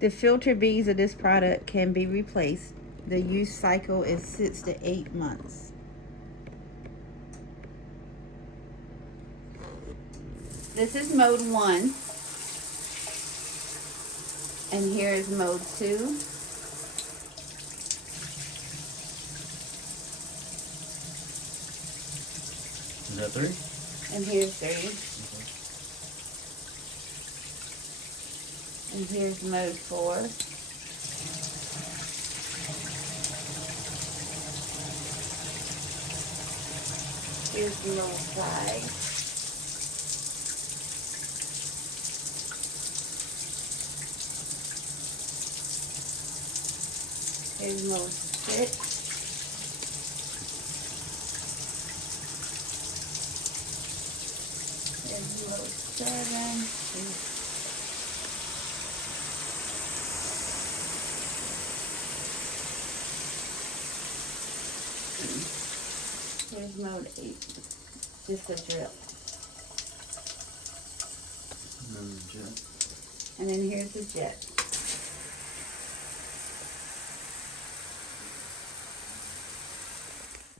The filter beads of this product can be replaced. The use cycle is 6 to 8 months. This is mode 1. And here is mode 2. Is that 3? And here's 3. And here's mode 4. Here's the little side. Here's mode 6. Here's mode 7. Here's mode 8. Just a drip. And then the jet. And then here's the jet.